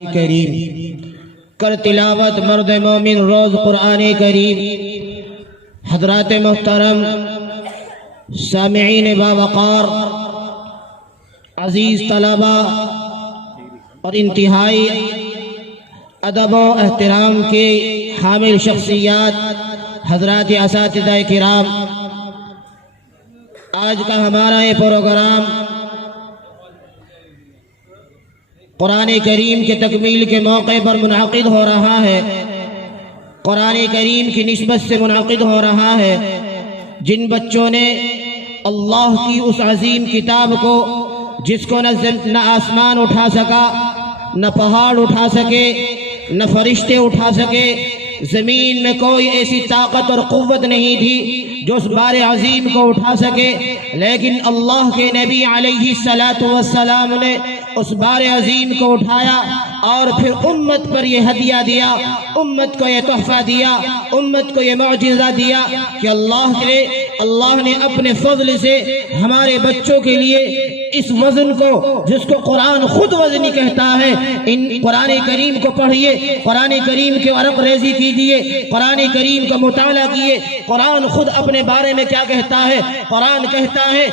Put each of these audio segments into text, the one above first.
کریم کر تلاوت مرد مومن روز قرآن کریم۔ حضرات محترم سامعین باوقار، عزیز طلباء اور انتہائی ادب و احترام کے حامل شخصیات حضرات اساتذہ کرام، آج کا ہمارا یہ پروگرام قرآن کریم کے تکمیل کے موقع پر منعقد ہو رہا ہے۔ قرآن کریم کی نسبت سے منعقد ہو رہا ہے۔ جن بچوں نے اللہ کی اس عظیم کتاب کو، جس کو نہ آسمان اٹھا سکا، نہ پہاڑ اٹھا سکے، نہ فرشتے اٹھا سکے، زمین میں کوئی ایسی طاقت اور قوت نہیں تھی جو اس بار عظیم کو اٹھا سکے، لیکن اللہ کے نبی علیہ السلام نے اس بار عظیم کو اٹھایا اور پھر امت پر یہ ہدیہ دیا، امت کو یہ تحفہ دیا، امت کو یہ معجزہ دیا کہ اللہ نے اپنے فضل سے ہمارے بچوں کے لیے اس وزن کو، جس کو قرآن خود وزنی کہتا ہے، ان قرآن کریم کو پڑھیے، قرآن کریم کے ورق ریزی کیجیے، قرآن کریم کا مطالعہ کیے۔ قرآن خود اپنے بارے میں کیا کہتا ہے؟ قرآن کہتا ہے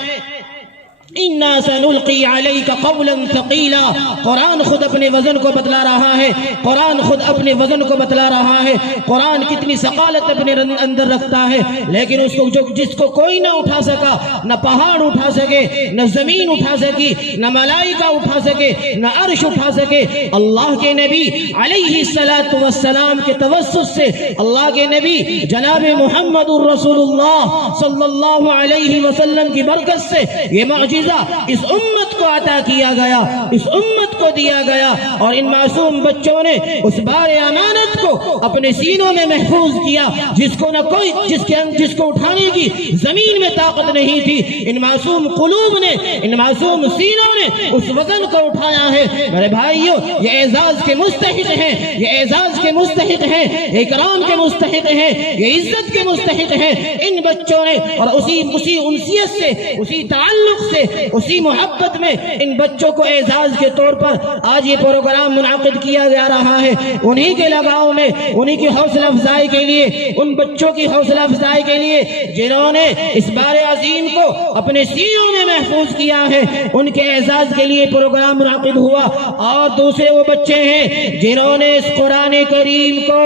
اِنَّا سَنُلْقِي عَلَيْكَ قَوْلًا ثَقِيلًا۔ قرآن خود اپنے وزن کو بتلا رہا ہے، قرآن خود اپنے وزن کو بتلا رہا ہے۔ قرآن کتنی ثقالت اپنے اندر رکھتا ہے، لیکن اس کو جس کو کوئی نہ اٹھا سکا، نہ پہاڑ اٹھا سکے، نہ زمین اٹھا سکی، نہ ملائکہ اٹھا سکے، نہ عرش اٹھا سکے، اللہ کے نبی علیہ السلام کے توسط سے، اللہ کے نبی جناب محمد الرسول اللہ صلی اللہ علیہ وسلم کی برکت سے یہ معجزہ اس امت کو عطا کیا گیا، اس امت کو دیا گیا، اور ان معصوم بچوں نے اس بار امانت کو اپنے سینوں میں محفوظ کیا، جس کو اٹھانے کی زمین میں طاقت نہیں تھی۔ ان معصوم قلوب نے، ان معصوم سینوں نے اس وزن کو اٹھایا ہے۔ میرے بھائیو، یہ اعزاز کے مستحق ہیں، یہ اعزاز کے مستحق ہیں، اکرام کے مستحق ہیں، یہ عزت کے مستحق ہیں ان بچوں نے، اور اسی انسیت سے، اسی تعلق سے، اسی محبت میں ان بچوں کو اعزاز کے طور پر آج یہ پروگرام منعقد کیا جا رہا ہے۔ انہی کے لگاؤ میں، انہی کی حوصلہ افزائی کے لیے، ان بچوں کی حوصلہ افزائی کے لیے جنہوں نے اس بار عظیم کو اپنے سینوں میں محفوظ کیا ہے، ان کے اعزاز کے لیے پروگرام منعقد ہوا۔ اور دوسرے وہ بچے ہیں جنہوں نے اس قرآن کریم کو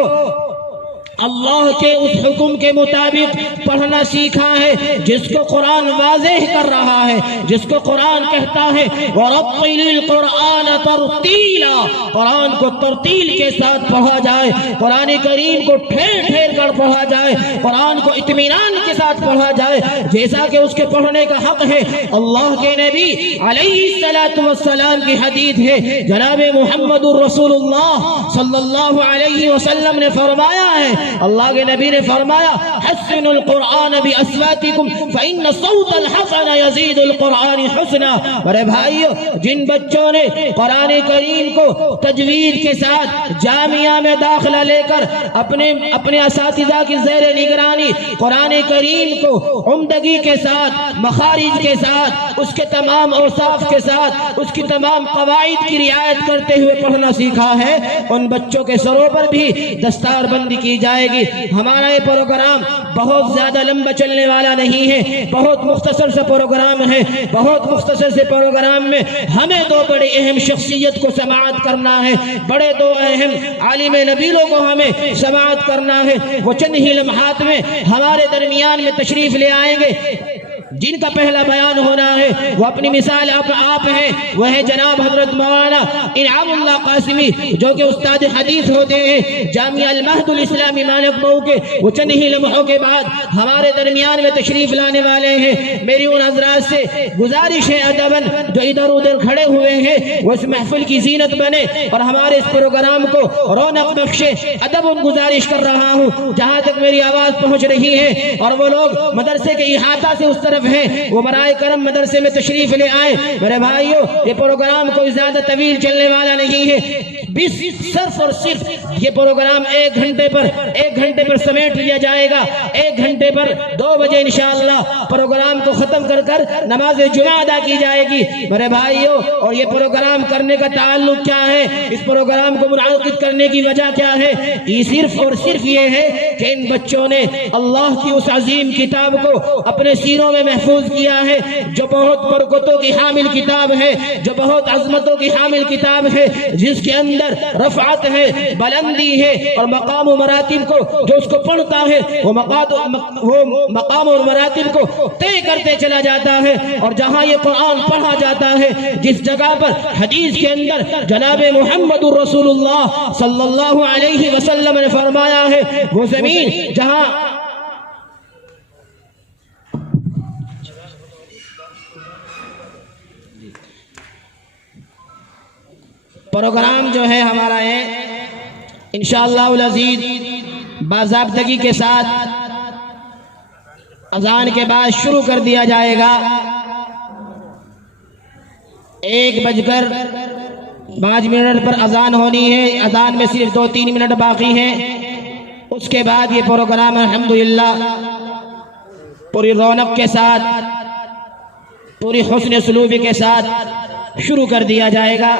اللہ کے اس حکم کے مطابق پڑھنا سیکھا ہے، جس کو قرآن واضح کر رہا ہے، جس کو قرآن کہتا ہے وَرَتِّلِ الْقُرْآنَ تَرْتِيلًا۔ قرآن کو ترتیل کے ساتھ پڑھا جائے، قرآن کریم کو ٹھہر ٹھہر کر پڑھا جائے، قرآن کو اطمینان کے ساتھ پڑھا جائے، جیسا کہ اس کے پڑھنے کا حق ہے۔ اللہ کے نبی علیہ السلام کی حدیث ہے، جناب محمد الرسول اللہ صلی اللہ علیہ وسلم نے فرمایا ہے، اللہ کے نبی نے فرمایا حسنوا القرآن بأصواتکم فإن صوت الحسن یزید القرآن حسنا۔ میرے بھائیو، جن بچوں نے قرآن کریم کو تجوید کے ساتھ جامعہ میں داخلہ لے کر اپنے اساتذہ کی زیر نگرانی قرآن کریم کو عمدگی کے ساتھ، مخارج کے ساتھ، اس کے تمام اوصاف کے ساتھ، اس کی تمام قواعد کی رعایت کرتے ہوئے پڑھنا سیکھا ہے، ان بچوں کے سروں پر بھی دستار بندی کی جائے گی۔ ہمارا یہ پروگرام بہت زیادہ لمبا چلنے والا نہیں ہے، بہت مختصر سا پروگرام ہے۔ بہت مختصر سے پروگرام میں ہمیں دو بڑے اہم شخصیت کو سماعت کرنا ہے، بڑے دو اہم عالم نبیلوں کو ہمیں سماعت کرنا ہے۔ وہ چند ہی لمحات میں ہمارے درمیان میں تشریف لے آئیں گے۔ جن کا پہلا بیان ہونا ہے وہ اپنی مثال آپ ہیں، وہ ہے جناب حضرت مولانا انعام اللہ قاسمی، جو کہ استاد حدیث ہوتے ہیں جامعہ المہد الاسلامی مانک مئو کے۔ وہ چند ہی لمحوں کے بعد ہمارے درمیان میں تشریف لانے والے ہیں۔ میری ان حضرات سے گزارش ہے ادباً جو ادھر ادھر کھڑے ہوئے ہیں وہ اس محفل کی زینت بنے اور ہمارے اس پروگرام کو رونق بخشے۔ ادباً گزارش کر رہا ہوں جہاں تک میری آواز پہنچ رہی ہے، اور وہ لوگ مدرسے کے احاطہ سے اس طرف ہیں وہ برائے کرم مدرسے میں تشریف لے آئے۔ میرے بھائیوں یہ پروگرام کوئی زیادہ طویل چلنے والا نہیں ہے، صرف اور صرف یہ پروگرام ایک گھنٹے پر سمیٹ لیا جائے گا۔ 1 گھنٹے پر 2 بجے انشاءاللہ پروگرام کو ختم کر نماز جمعہ ادا کی جائے گی۔ میرے بھائیوں اور یہ پروگرام کرنے کا تعلق کیا ہے، اس پروگرام کو منعقد کرنے کی وجہ کیا ہے؟ یہ صرف اور صرف یہ ہے کہ ان بچوں نے اللہ کی اس عظیم کتاب کو اپنے سینوں میں محفوظ کیا ہے، جو بہت برکتوں کی حامل کتاب ہے، جو بہت عظمتوں کی حامل کتاب ہے، جس کے اندر رفعت ہے، بلندی ہے، اور مقام و مراتب کو جو اس کو پڑھتا ہے وہ مقام اور مراتب کو طے کرتے چلا جاتا ہے۔ اور جہاں یہ قرآن پڑھا جاتا ہے، جس جگہ پر حدیث کے اندر جناب محمد رسول اللہ صلی اللہ علیہ وسلم نے فرمایا ہے، وہ زمین جہاں پروگرام جو ہے ہمارا ہے انشاءاللہ العزیز باضابطگی کے ساتھ اذان کے بعد شروع کر دیا جائے گا۔ 1:05 پر اذان ہونی ہے، اذان میں صرف 2-3 منٹ باقی ہیں۔ اس کے بعد یہ پروگرام الحمدللہ پوری رونق کے ساتھ، پوری حسن سلوک کے ساتھ شروع کر دیا جائے گا۔